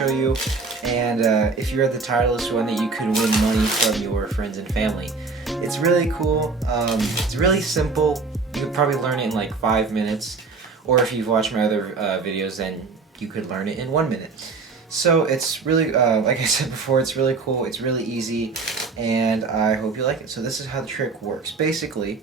show you, and if you're at the tireless one, that you could win money from your friends and family. It's really cool. It's really simple. You could probably learn it in like 5 minutes, or if you've watched my other videos, then you could learn it in 1 minute. So it's really, like I said before, it's really cool, it's really easy, and I hope you like it. So this is how the trick works. Basically,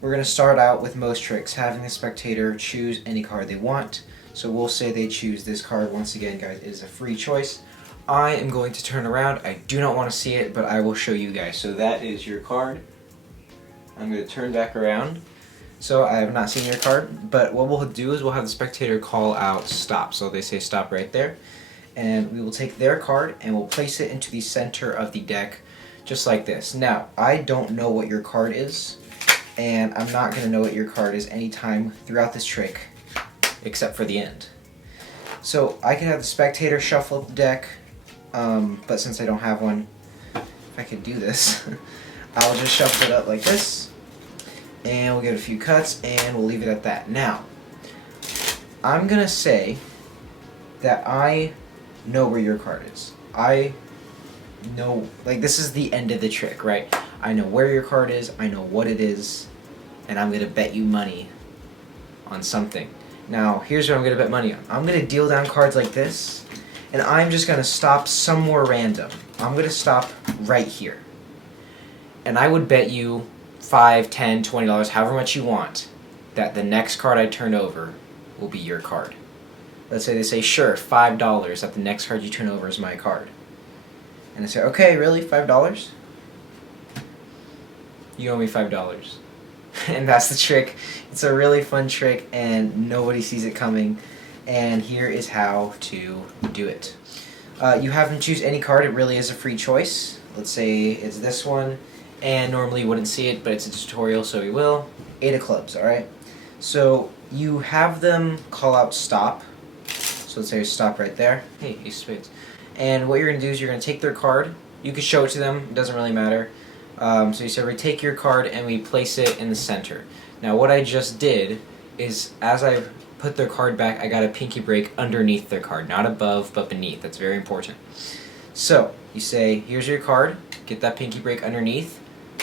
we're going to start out with most tricks, having the spectator choose any card they want. So we'll say they choose this card. Once again, guys, it is a free choice. I am going to turn around. I do not want to see it, but I will show you guys. So that is your card. I'm going to turn back around. So I have not seen your card, but what we'll do is we'll have the spectator call out stop. So they say stop right there. And we will take their card and we'll place it into the center of the deck, just like this. Now, I don't know what your card is, and I'm not going to know what your card is anytime throughout this trick, except for the end. So I can have the spectator shuffle up the deck, but since I don't have one, if I could do this, I'll just shuffle it up like this, and we'll give it a few cuts, and we'll leave it at that. Now, I'm going to say that I know where your card is. I know, like, this is the end of the trick, right? I know where your card is, I know what it is, and I'm gonna bet you money on something. Now, here's what I'm gonna bet money on. I'm gonna deal down cards like this, and I'm just gonna stop somewhere random. I'm gonna stop right here. And I would bet you $5, $10, $20, however much you want, that the next card I turn over will be your card. Let's say they say, sure, $5, that the next card you turn over is my card. And I say, okay, really, $5? You owe me $5. And that's the trick. It's a really fun trick, and nobody sees it coming. And here is how to do it. You have them choose any card. It really is a free choice. Let's say it's this one, and normally you wouldn't see it, but it's a tutorial, so we will. 8 of clubs, alright? So you have them call out stop. So let's say stop right there. Hey, ace of spades. And what you're going to do is you're going to take their card. You can show it to them. It doesn't really matter. So you say we take your card and we place it in the center. Now what I just did is, as I put their card back, I got a pinky break underneath their card. Not above, but beneath. That's very important. So you say, here's your card. Get that pinky break underneath.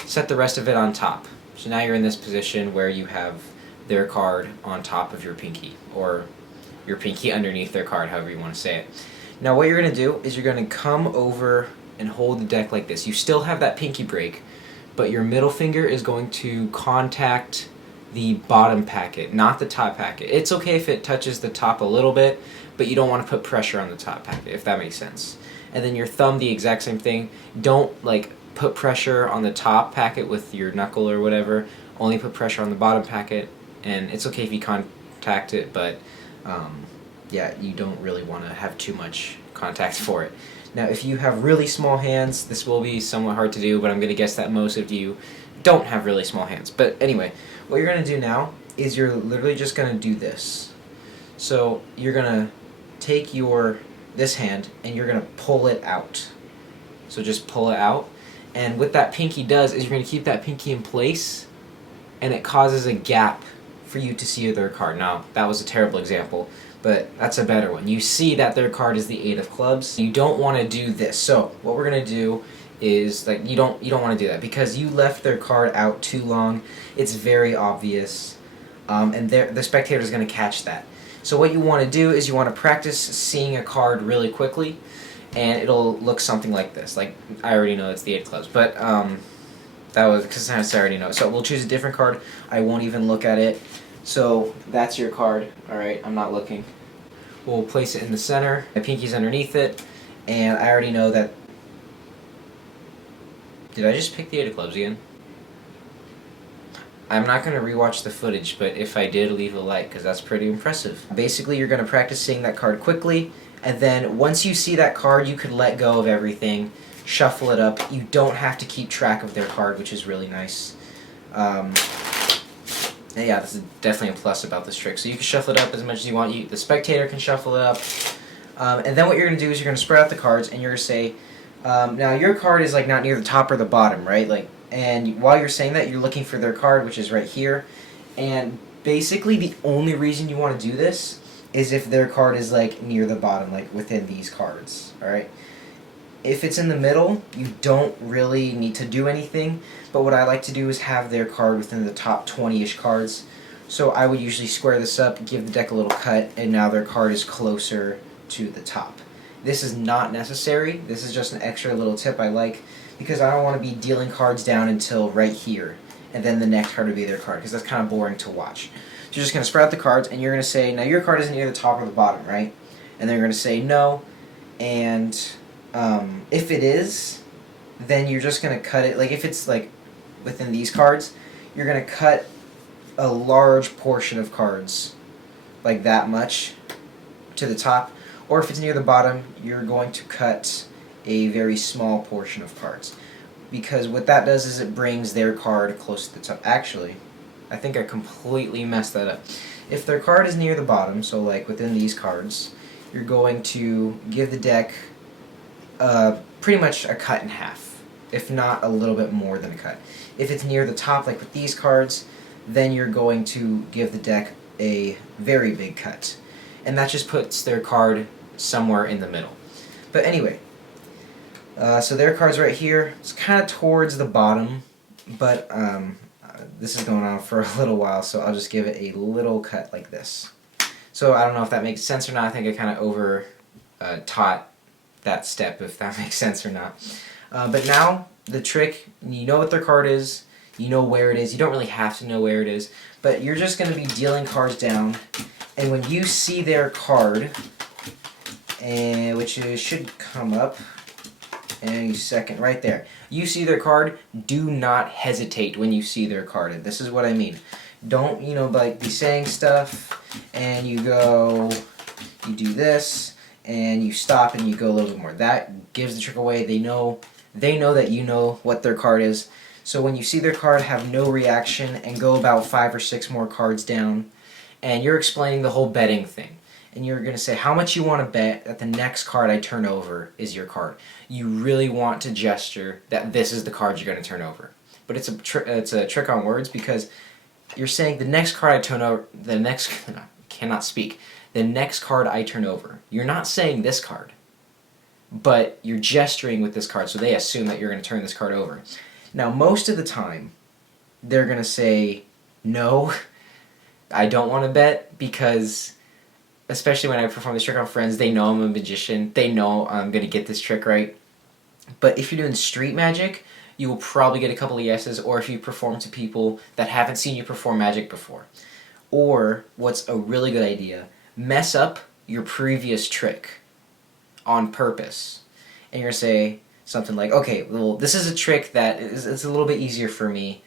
Set the rest of it on top. So now you're in this position where you have their card on top of your pinky, or your pinky underneath their card, however you want to say it. Now what you're going to do is you're going to come over and hold the deck like this. You still have that pinky break, but your middle finger is going to contact the bottom packet, not the top packet. It's okay if it touches the top a little bit, but you don't want to put pressure on the top packet, if that makes sense. And then your thumb, the exact same thing. Don't like put pressure on the top packet with your knuckle or whatever. Only put pressure on the bottom packet, and it's okay if you contact it, but yeah, you don't really want to have too much contact for it. Now, if you have really small hands, this will be somewhat hard to do, but I'm going to guess that most of you don't have really small hands. But anyway, what you're going to do now is you're literally just going to do this. So you're going to take this hand and you're going to pull it out. So just pull it out. And what that pinky does is you're going to keep that pinky in place, and it causes a gap for you to see their card. Now, that was a terrible example, but that's a better one. You see that their card is the 8 of clubs. You don't want to do this. So what we're going to do is, like, you don't want to do that because you left their card out too long. It's very obvious, and the spectator is going to catch that. So what you want to do is you want to practice seeing a card really quickly, and it'll look something like this. Like, I already know it's the 8 of clubs, but that was because I already know. So we'll choose a different card. I won't even look at it. So that's your card. Alright, I'm not looking. We'll place it in the center. My pinky's underneath it. And I already know that... Did I just pick the 8 of clubs again? I'm not going to rewatch the footage, but if I did, leave a like, because that's pretty impressive. Basically, you're going to practice seeing that card quickly, and then once you see that card, you could let go of everything, shuffle it up. You don't have to keep track of their card, which is really nice. Yeah, this is definitely a plus about this trick. So you can shuffle it up as much as you want. The spectator can shuffle it up. And then what you're going to do is you're going to spread out the cards, and you're going to say, now your card is like not near the top or the bottom, right? Like, and while you're saying that, you're looking for their card, which is right here. And basically the only reason you want to do this is if their card is like near the bottom, like within these cards. Alright? If it's in the middle, you don't really need to do anything, but what I like to do is have their card within the top 20-ish cards. So I would usually square this up, give the deck a little cut, and now their card is closer to the top. This is not necessary. This is just an extra little tip I like, because I don't want to be dealing cards down until right here, and then the next card would be their card, because that's kind of boring to watch. So you're just going to spread out the cards, and you're going to say, now your card isn't near the top or the bottom, right? And then you're going to say no, and if it is, then you're just going to cut it. Like if it's like within these cards, you're going to cut a large portion of cards, like that much, to the top. Or if it's near the bottom, you're going to cut a very small portion of cards. Because what that does is it brings their card close to the top. Actually, I think I completely messed that up. If their card is near the bottom, so like within these cards, you're going to give the deck pretty much a cut in half, if not a little bit more than a cut. If it's near the top, like with these cards, then you're going to give the deck a very big cut. And that just puts their card somewhere in the middle. But anyway, so their card's right here. It's kind of towards the bottom, but this is going on for a little while, so I'll just give it a little cut like this. So I don't know if that makes sense or not. I think I kind of over taught that step, if that makes sense or not. But now, the trick, you know what their card is, you know where it is. You don't really have to know where it is, but you're just going to be dealing cards down, and when you see their card, which should come up in a second, right there. You see their card, do not hesitate when you see their card. And this is what I mean. Don't, like be saying stuff, and you go, you do this, and you stop and you go a little bit more. That gives the trick away. They know that you know what their card is. So when you see their card, have no reaction and go about 5 or 6 more cards down, and you're explaining the whole betting thing. And you're going to say how much you want to bet that the next card I turn over is your card. You really want to gesture that this is the card you're going to turn over. But it's a trick on words, because you're saying the next card I turn over, cannot speak. The next card I turn over. You're not saying this card, but you're gesturing with this card, so they assume that you're going to turn this card over. Now, most of the time, they're going to say, no, I don't want to bet, because, especially when I perform this trick on friends, they know I'm a magician. They know I'm going to get this trick right. But if you're doing street magic, you will probably get a couple of yeses, or if you perform to people that haven't seen you perform magic before. Or, what's a really good idea, mess up your previous trick on purpose. And you're going to say something like, okay, well, this is a trick that it's a little bit easier for me,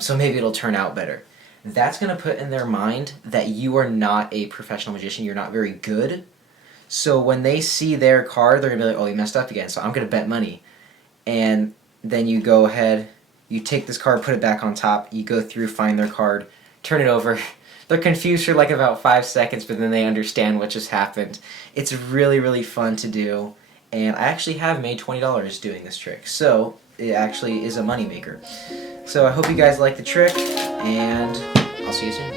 so maybe it'll turn out better. That's going to put in their mind that you are not a professional magician, you're not very good. So when they see their card, they're going to be like, oh, he messed up again, so I'm going to bet money. And then you go ahead, you take this card, put it back on top, you go through, find their card, turn it over. They're confused for like about 5 seconds, but then they understand what just happened. It's really, really fun to do, and I actually have made $20 doing this trick, so it actually is a moneymaker. So I hope you guys like the trick, and I'll see you soon.